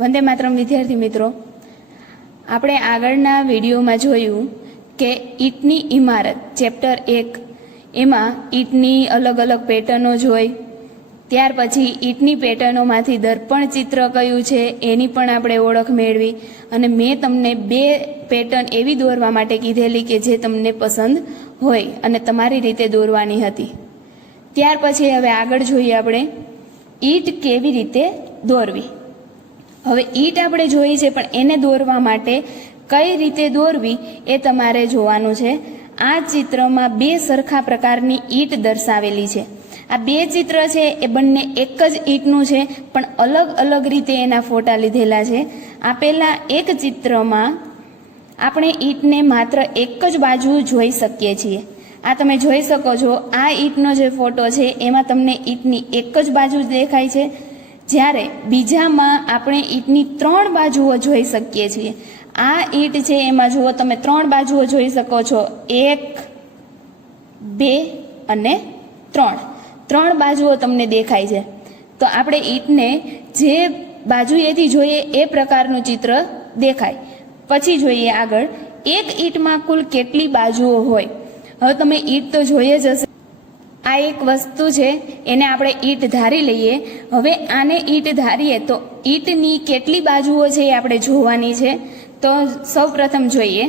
વંદે માતરમ વિદ્યાર્થી મિત્રો, આપણે આગળના વિડીયોમાં જોયું કે ઈંટની ઇમારત ચેપ્ટર 1 એમાં ઈંટની અલગ અલગ પેટર્નો જોઈ, ત્યાર પછી ઈંટની પેટર્નોમાંથી દર્પણ ચિત્ર કયું છે એની પણ આપણે ઓળખ મેળવી અને મેં તમને 2 પેટર્ન એવી દોરવા માટે કીધેલી કે જે તમને પસંદ હોય અને તમારી રીતે દોરવાની હતી. ત્યાર પછી હવે આગળ જોઈએ આપણે ઈંટ કેવી રીતે દોરવી. હવે ઈંટ આપણે જોઈ છે, પણ એને દોરવા માટે કઈ રીતે દોરવી એ તમારે જોવાનું છે. આ ચિત્રમાં 2 સરખા પ્રકારની ઈંટ દર્શાવેલી છે. આ 2 ચિત્ર છે એ બંને એક જ ઈંટનું છે, પણ અલગ અલગ રીતે એના ફોટા લીધેલા છે. આપેલા એક ચિત્રમાં આપણે ઈંટને માત્ર એક જ બાજુ જોઈ શકીએ છીએ. આ તમે જોઈ શકો છો, આ ઈંટનો જે ફોટો છે એમાં તમને ઈંટની એક જ બાજુ દેખાય છે, જ્યારે બીજામાં આપણે ઈંટની 3 બાજુઓ જોઈ શકીએ છીએ. આ ઈંટ છે એમાં જુઓ તમે 3 બાજુઓ જોઈ શકો છો, 1, 2 અને 3 બાજુઓ તમને દેખાય છે. તો આપણે ઈંટને જે બાજુએથી જોઈએ એ પ્રકારનું ચિત્ર દેખાય. પછી જોઈએ આગળ, એક ઈંટમાં કુલ કેટલી બાજુઓ હોય. હવે તમે ઈંટ તો જોઈએ જ હશે. આ એક વસ્તુ છે, એને આપણે ઈંટ ધારી લઈએ. હવે આને ઈંટ ધારીએ તો ઈંટની કેટલી બાજુઓ છે એ આપણે જોવાની છે. તો સૌ પ્રથમ જોઈએ,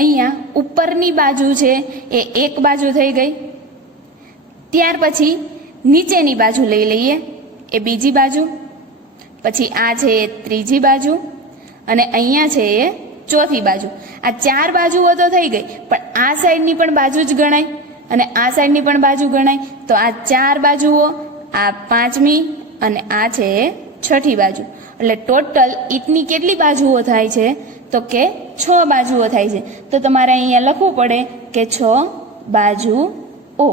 અહીંયા ઉપરની બાજુ છે એ એક બાજુ થઈ ગઈ. ત્યાર પછી નીચેની બાજુ લઈ લઈએ, એ બીજી બાજુ. પછી આ છે એ ત્રીજી બાજુ અને અહીંયા છે એ ચોથી બાજુ. આ 4 બાજુઓ તો થઈ ગઈ, પણ આ સાઈડની પણ બાજુ જ ગણાય અને આ સાઈડની પણ બાજુ ગણાય. તો આ 4 બાજુઓ, આ 5મી અને આ છે એ 6ઠી બાજુ. એટલે ટોટલ ઈંટની કેટલી બાજુઓ થાય છે? તો કે 6 બાજુઓ થાય છે. તો તમારે અહીંયા લખવું પડે કે 6 બાજુઓ.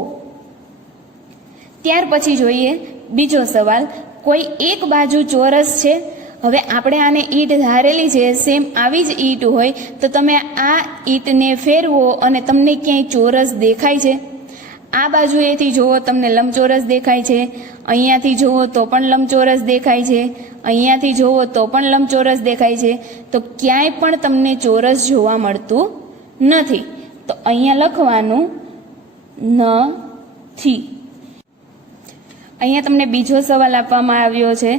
ત્યાર પછી જોઈએ બીજો સવાલ, કોઈ એક બાજુ ચોરસ છે. હવે આપણે આને ઈંટ ધારેલી છે, સેમ આવી જ ઈંટ હોય તો તમે આ ઈંટને ફેરવો અને તમને ક્યાંય ચોરસ દેખાય છે? આ બાજુએથી જુઓ તમને લંબચોરસ દેખાય છે, અહીંયાથી જુઓ તો પણ લંબચોરસ દેખાય છે, અહીંયાથી જુઓ તો પણ લંબચોરસ દેખાય છે. તો ક્યાંય પણ તમને ચોરસ જોવા મળતું નથી. તો અહીંયા લખવાનું નથી. અહીંયા તમને બીજો સવાલ આપવામાં આવ્યો છે,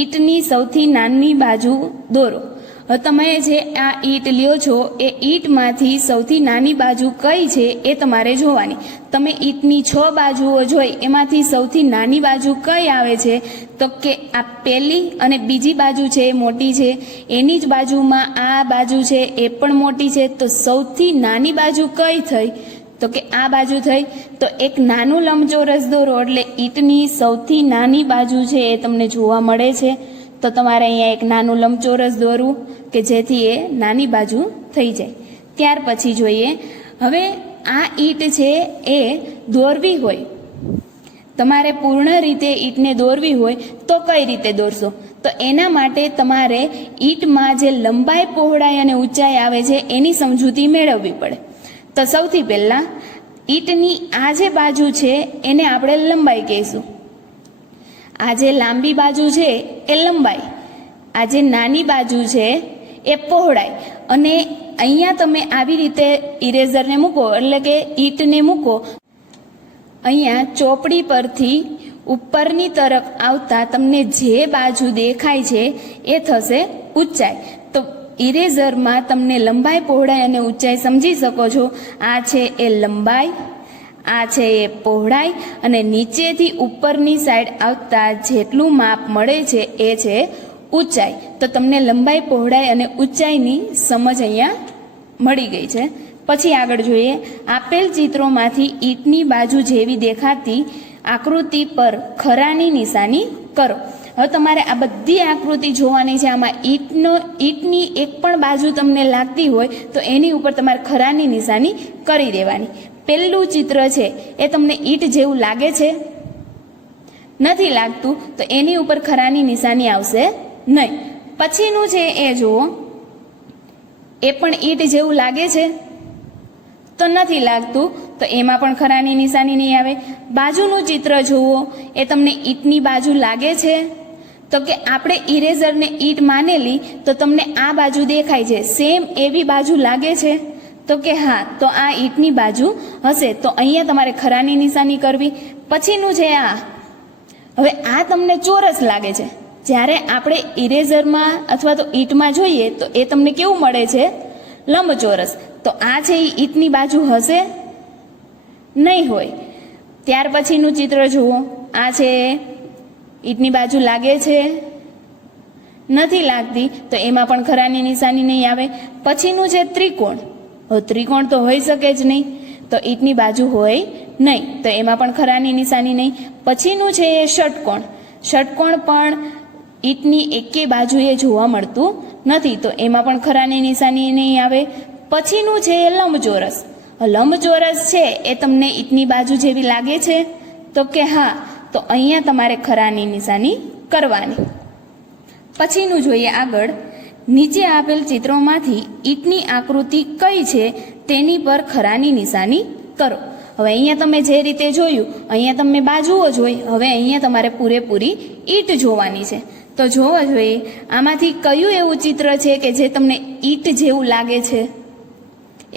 ઈંટની સૌથી નાની બાજુ દોરો. હવે તમે જે આ ઈંટ લ્યો છો એ ઈંટમાંથી સૌથી નાની બાજુ કઈ છે એ તમારે જોવાની. તમે ઈંટની 6 બાજુઓ જોઈ, એમાંથી સૌથી નાની બાજુ કઈ આવે છે? તો કે આ પહેલી અને બીજી બાજુ છે એ મોટી છે, એની જ બાજુમાં આ બાજુ છે એ પણ મોટી છે. તો સૌથી નાની બાજુ કઈ થઈ? તો કે આ બાજુ થઈ. તો એક નાનું લંબચોરસ દોરો એટલે ઈંટની સૌથી નાની બાજુ છે એ તમને જોવા મળે છે. તો તમારે અહીંયા એક નાનું લંબચોરસ દોરવું કે જેથી એ નાની બાજુ થઈ જાય. ત્યાર પછી જોઈએ, હવે આ ઈંટ છે એ દોરવી હોય, તમારે પૂર્ણ રીતે ઈંટને દોરવી હોય તો કઈ રીતે દોરશો? તો એના માટે તમારે ઈંટમાં જે લંબાઈ, પહોળાઈ અને ઊંચાઈ આવે છે એની સમજૂતી મેળવવી પડે. તો સૌથી પહેલાં ઈંટની આ જે બાજુ છે એને આપણે લંબાઈ કહીશું. આ જે લાંબી બાજુ છે એ લંબાઈ, આ જે નાની બાજુ છે એ પહોળાઈ. અને અહીંયા તમે આવી રીતે ઇરેઝરને મૂકો, એટલે કે ઈંટને મૂકો. અહીંયા ચોપડી પરથી ઉપરની તરફ આવતા તમને જે બાજુ દેખાય છે એ થશે ઊંચાઈ. તો ઇરેઝરમાં તમને લંબાઈ, પહોળાઈ અને ઊંચાઈ સમજી શકો છો. આ છે એ લંબાઈ, આ છે એ પહોળાઈ અને નીચેથી ઉપરની સાઈડ આવતા જેટલું માપ મળે છે એ છે ઊંચાઈ. તો તમને લંબાઈ, પહોળાઈ અને ઊંચાઈની સમજ અહીંયા મળી ગઈ છે. પછી આગળ જોઈએ, આપેલ ચિત્રોમાંથી ઈંટની બાજુ જેવી દેખાતી આકૃતિ પર ખરાની નિશાની કરો. હવે તમારે આ બધી આકૃતિ જોવાની છે. આમાં ઈંટની એક પણ બાજુ તમને લાગતી હોય તો એની ઉપર તમારે ખરાની નિશાની કરી દેવાની. પહેલું ચિત્ર છે એ તમને ઈંટ જેવું લાગે છે? નથી લાગતું, તો એની ઉપર ખરાની નિશાની આવશે નહીં. પછીનું છે એ જુઓ, એ પણ ઈંટ જેવું લાગે છે? તો નથી લાગતું, તો એમાં પણ ખરાની નિશાની નહીં આવે. બાજુનું ચિત્ર જુઓ, એ તમને ઈંટની બાજુ લાગે છે? તો કે આપણે ઇરેઝરને ઈટ માનેલી તો તમને આ બાજુ દેખાય છે, સેમ એવી બાજુ લાગે છે? તો કે હા, તો આ ઈટની બાજુ હશે. તો અહીંયા તમારે ખરાની નિશાની કરવી. પછીનું છે આ. હવે આ તમને ચોરસ લાગે છે, જ્યારે આપણે ઇરેઝરમાં અથવા તો ઈટમાં જોઈએ તો એ તમને કેવું મળે છે? લંબચોરસ. તો આ છે એ ઈટની બાજુ હશે? નહીં હોય. ત્યાર પછીનું ચિત્ર જુઓ. આ છે ઈટની બાજુ લાગે છે? નથી લાગતી, તો એમાં પણ ખરાની નિશાની નહીં આવે. પછીનું છે ત્રિકોણ. હવે ત્રિકોણ તો હોઈ શકે જ નહીં, તો ઈટની બાજુ હોય નહીં, તો એમાં પણ ખરાની નિશાની નહીં. પછીનું છે એ ષટકોણ. ષટકોણ પણ ઈટની એકે બાજુએ જોવા મળતું નથી, તો એમાં પણ ખરાની નિશાની નહીં આવે. પછીનું છે એ લંબચોરસ. લંબચોરસ છે એ તમને ઈટની બાજુ જેવી લાગે છે? તો કે હા, તો અહીંયા તમારે ખરાની નિશાની કરવાની. પછીનું જોઈએ આગળ. નીચે આપેલ ચિત્રોમાંથી ઈટની આકૃતિ કઈ છે તેની પર ખરાની નિશાની કરો. હવે અહીંયા તમે જે રીતે જોયું, અહીંયા તમે બાજુઓ જોઈ, હવે અહીંયા તમારે પૂરેપૂરી ઈટ જોવાની છે. તો જોવા જોઈએ આમાંથી કયું એવું ચિત્ર છે કે જે તમને ઈટ જેવું લાગે છે,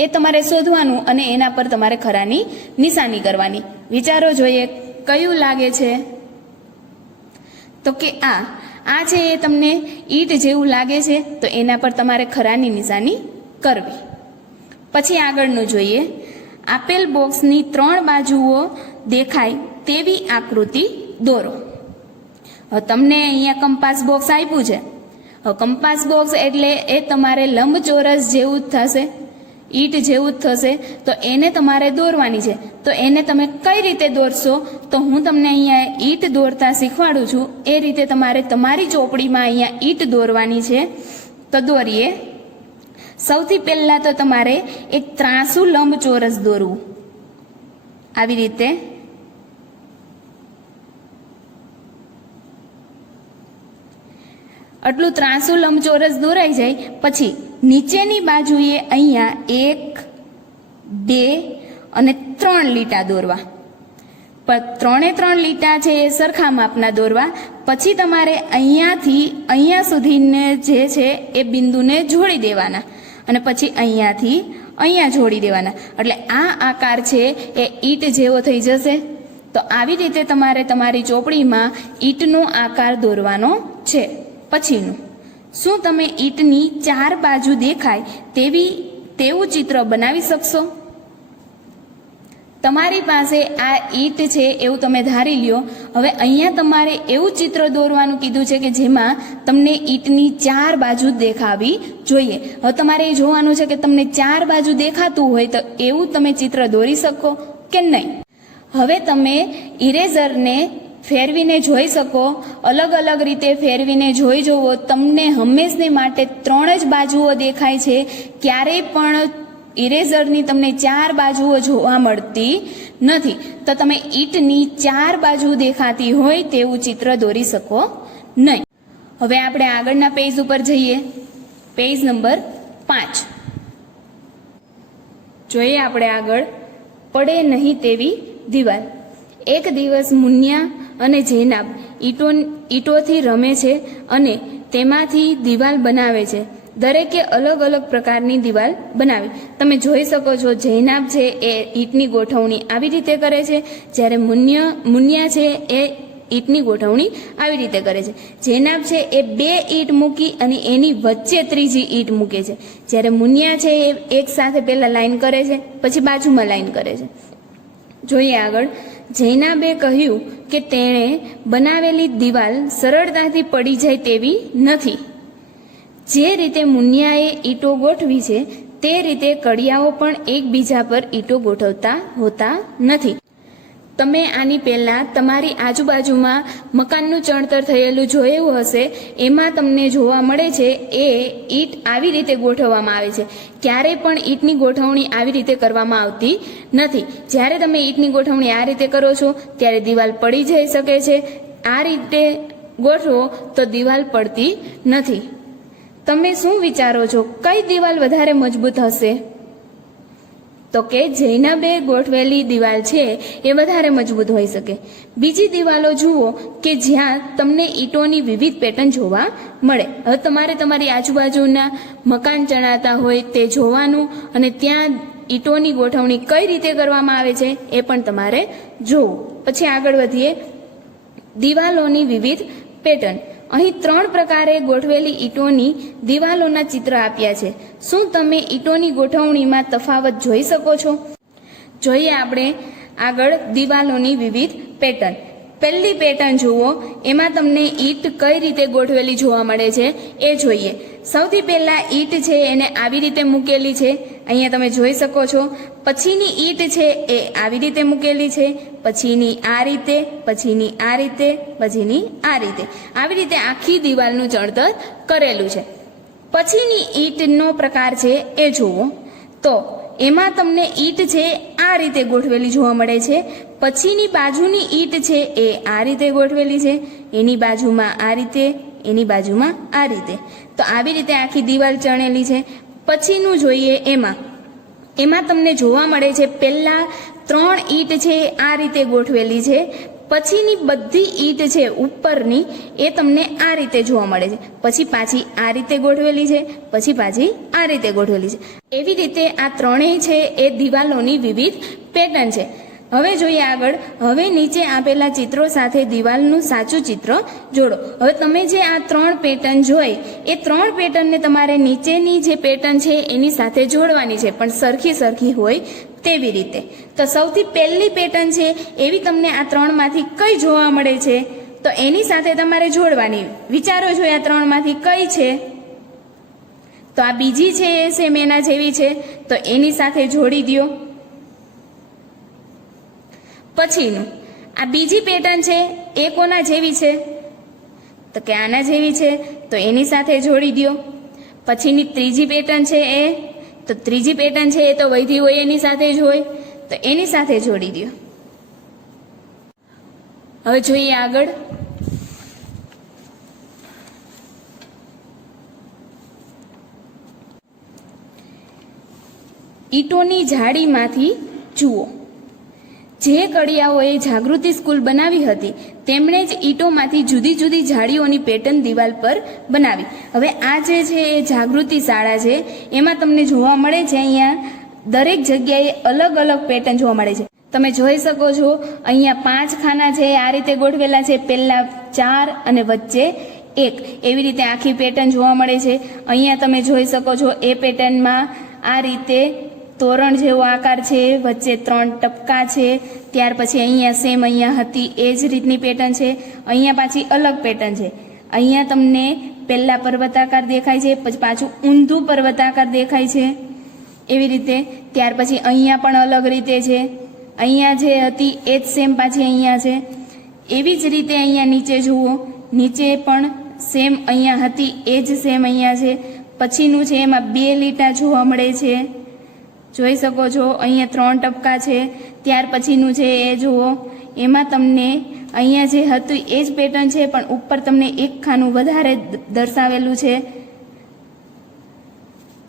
એ તમારે શોધવાનું અને એના પર તમારે ખરાની નિશાની કરવાની. વિચારો જોઈએ કયું લાગે છે? તો કે આ છે એ તમને ઈટ જેવું લાગે છે, તો એના પર તમારે ખરાની નિશાની કરવી. પછી આગળનું જોઈએ. આપેલ બોક્સની 3 બાજુઓ દેખાય તેવી આકૃતિ દોરો. હવે તમને અહીંયા કંપાસ બોક્સ આપ્યું છે. હવે કંપાસ બોક્સ એટલે એ તમારે લંબચોરસ જેવું જ થશે, ઈટ જેવું જ થશે, તો એને તમારે દોરવાની છે. તો એને તમે કઈ રીતે દોરશો? તો હું તમને અહીંયા ઈટ દોરતા શીખવાડું છું. એ રીતે તમારે તમારી ચોપડીમાં અહીંયા ઈટ દોરવાની છે. તો દોરીએ. સૌથી પહેલા તો તમારે એક ત્રાંસુ લંબચોરસ દોરવું. આવી રીતે. આટલું ત્રાંસુ લંબચોરસ દોરાઈ જાય પછી નીચેની બાજુએ અહીંયા 1, 2 અને 3 લીટા દોરવા. પણ 3 લીટા છે એ સરખા માપના દોરવા. પછી તમારે અહીંયાથી અહીંયા સુધીને જે છે એ બિંદુને જોડી દેવાના અને પછી અહીંયાથી અહીંયા જોડી દેવાના. એટલે આ આકાર છે એ ઈટ જેવો થઈ જશે. તો આવી રીતે તમારે તમારી ચોપડીમાં ઈટનો આકાર દોરવાનો છે. પછીનું, શું તમે ઈટની 4 બાજુ દેખાય તેવું ચિત્ર બનાવી શકશો? તમારી પાસે આ ઈટ છે એવું તમે ધારી લ્યો. હવે અહીંયા તમારે એવું ચિત્ર દોરવાનું કીધું છે કે જેમાં તમને ઈટની 4 બાજુ દેખાવી જોઈએ. હવે તમારે એ જોવાનું છે કે તમને 4 બાજુ દેખાતું હોય તો એવું તમે ચિત્ર દોરી શકો કે નહીં. હવે તમે ઇરેઝરને ફેરવીને જોઈ શકો, અલગ અલગ રીતે ફેરવીને જોઈ જુઓ. તમને હંમેશને માટે 3 જ બાજુઓ દેખાય છે, ક્યારેય પણ ઇરેઝરની તમને 4 બાજુઓ જોવા મળતી નથી. તો તમે ઈટની 4 બાજુ દેખાતી હોય તેવું ચિત્ર દોરી શકો નહીં. હવે આપણે આગળના પેજ ઉપર જઈએ. પેજ નંબર 5 જોઈએ આપણે આગળ. પડે નહીં તેવી દિવાલ. એક દિવસ મુન્યા અને જૈનાબ ઈંટોથી રમે છે અને તેમાંથી દિવાલ બનાવે છે. દરેકે અલગ અલગ પ્રકારની દિવાલ બનાવી. તમે જોઈ શકો છો જૈનાબ છે એ ઈંટની ગોઠવણી આવી રીતે કરે છે, જ્યારે મુન્યા છે એ ઈંટની ગોઠવણી આવી રીતે કરે છે. જૈનાબ છે એ 2 ઈંટ મૂકી અને એની વચ્ચે ત્રીજી ઈંટ મૂકે છે, જ્યારે મુન્યા છે એ એક સાથે પહેલા લાઈન કરે છે પછી બાજુમાં લાઈન કરે છે. જોઈએ આગળ. જૈનાબે કહ્યું કે તેણે બનાવેલી દિવાલ સરળતાથી પડી જાય તેવી નથી. જે રીતે મુન્યાએ ઈંટો ગોઠવી છે તે રીતે કડિયાઓ પણ એકબીજા પર ઈંટો ગોઠવતા હોતા નથી. તમે આની પહેલા તમારી આજુબાજુમાં મકાનનું ચણતર થયેલું જોયું હશે. એમાં તમને જોવા મળે છે એ ઈંટ આવી રીતે ગોઠવવામાં આવે છે. ક્યારેય પણ ઈંટની ગોઠવણી આવી રીતે કરવામાં આવતી નથી. જ્યારે તમે ઈંટની ગોઠવણી આ રીતે કરો છો ત્યારે દિવાલ પડી જઈ શકે છે. આ રીતે ગોઠવો તો દિવાલ પડતી નથી. તમે શું વિચારો છો, કઈ દિવાલ વધારે મજબૂત હશે? તો કે જેના બે ગોઠવેલી દિવાલ છે એ વધારે મજબૂત હોઈ શકે. બીજી દિવાલો જુઓ કે જ્યાં તમને ઈંટોની વિવિધ પેટર્ન જોવા મળે. હવે તમારે તમારી આજુબાજુના મકાન ચણાતા હોય તે જોવાનું અને ત્યાં ઈંટોની ગોઠવણી કઈ રીતે કરવામાં આવે છે એ પણ તમારે જોવું. પછી આગળ વધીએ. દિવાલોની વિવિધ પેટર્ન. અહીં 3 પ્રકારે ગોઠવેલી ઈંટોની દિવાલોના ચિત્ર આપ્યા છે. શું તમે ઈંટોની ગોઠવણીમાં તફાવત જોઈ શકો છો? જોઈએ આપણે આગળ દિવાલોની વિવિધ પેટર્ન. પહેલી પેટર્ન જુઓ, એમાં તમને ઈંટ કઈ રીતે ગોઠવેલી જોવા મળે છે એ જોઈએ. સૌથી પહેલા ઈંટ છે એને આવી રીતે મૂકેલી છે, અહીંયા તમે જોઈ શકો છો. પછીની ઈંટ છે એ આવી રીતે મૂકેલી છે, પછીની આ રીતે, પછીની આ રીતે, પછીની આ રીતે. આવી રીતે આખી દિવાલનું ચણતર કરેલું છે. પછીની ઈંટનો પ્રકાર છે એ જુઓ તો એમાં તમને ઈંટ છે આ રીતે ગોઠવેલી જોવા મળે છે. પછીની બાજુની ઈંટ છે એ આ રીતે ગોઠવેલી છે, એની બાજુમાં આ રીતે, એની બાજુમાં આ રીતે. તો આવી રીતે આખી દિવાલ ચણેલી છે. પછીનું જોઈએ એમાં તમને જોવા મળે છે પહેલા 3 ઈંટ છે આ રીતે ગોઠવેલી છે, પછીની બધી ઈંટ છે ઉપરની એ તમને આ રીતે જોવા મળે છે, પછી પાછી આ રીતે ગોઠવેલી છે, પછી પાછી આ રીતે ગોઠવેલી છે. એવી રીતે આ ત્રણેય છે એ દિવાલોની વિવિધ પેટર્ન છે. હવે જોઈએ આગળ. હવે નીચે આપેલા ચિત્રો સાથે દિવાલનું સાચું ચિત્ર જોડો. હવે તમે જે આ 3 પેટર્ન જોઈ એ 3 પેટર્નને તમારે નીચેની જે પેટર્ન છે એની સાથે જોડવાની છે, પણ સરખી હોય તેવી રીતે. તો સૌથી પહેલી પેટર્ન છે એવી તમને આ 3માંથી કઈ જોવા મળે છે તો એની સાથે તમારે જોડવાની. વિચારો જોઈએ આ 3માંથી કઈ છે? તો આ બીજી છે એ સેમ એના જેવી છે, તો એની સાથે જોડી દો. પછીનું આ બીજી પેટર્ન છે એ કોના જેવી છે તો કે આના જેવી છે, તો એની સાથે જોડી દો. પછીની ત્રીજી પેટર્ન છે એ તો ત્રીજી પેટર્ન છે એ તો વૈધી હોય એની સાથે જ હોય, તો એની સાથે જોડી દો. હવે જોઈએ આગળ. ઈંટોની જાળીમાંથી જુઓ. જે કડિયાઓએ જાગૃતિ સ્કૂલ બનાવી હતી તેમણે જ ઈંટોમાંથી જુદી જુદી જાળીઓની પેટર્ન દિવાલ પર બનાવી. હવે આ જે છે એ જાગૃતિ શાળા છે, એમાં તમને જોવા મળે છે અહીંયા દરેક જગ્યાએ અલગ અલગ પેટર્ન જોવા મળે છે. તમે જોઈ શકો છો અહીંયા 5 ખાના છે આ રીતે ગોઠવેલા છે, પહેલા 4 અને વચ્ચે 1. એવી રીતે આખી પેટર્ન જોવા મળે છે. અહીંયા તમે જોઈ શકો છો એ પેટર્નમાં આ રીતે તોરણ જેવો આકાર છે, વચ્ચે 3 ટપકા છે. ત્યાર પછી અહીંયા સેમ અહીંયા હતી એ જ રીતની પેટર્ન છે. અહીંયા પાછી અલગ પેટર્ન છે. અહીંયા તમને પહેલા પર્વતાકાર દેખાય છે, પછી પાછું ઊંધું પર્વતાકાર દેખાય છે એવી રીતે. ત્યાર પછી અહીંયા પણ અલગ રીતે છે. અહીંયા જે હતી એ જ સેમ પાછી અહીંયા છે. એવી જ રીતે અહીંયા નીચે જુઓ, નીચે પણ સેમ અહીંયા હતી એ જ સેમ અહીંયા છે. પછીનું છે એમાં 2 લીટા જોવા મળે છે, જોઈ શકો છો. અહીંયા 3 ટપકા છે. ત્યાર પછીનું છે એ જુઓ, એમાં તમને અહીંયા જે હતું એ જ પેટર્ન છે, પણ ઉપર તમને 1 ખાનું વધારે દર્શાવેલું છે.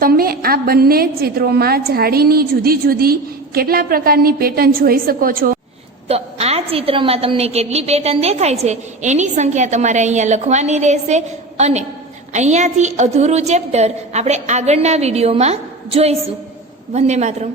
તમે આ બંને ચિત્રોમાં જાળીની જુદી જુદી કેટલા પ્રકારની પેટર્ન જોઈ શકો છો. તો આ ચિત્રમાં તમને કેટલી પેટર્ન દેખાય છે એની સંખ્યા તમારે અહીંયા લખવાની રહેશે, અને અહીંયાથી અધૂરું ચેપ્ટર આપણે આગળના વિડીયોમાં જોઈશું. વંદે માતરમ.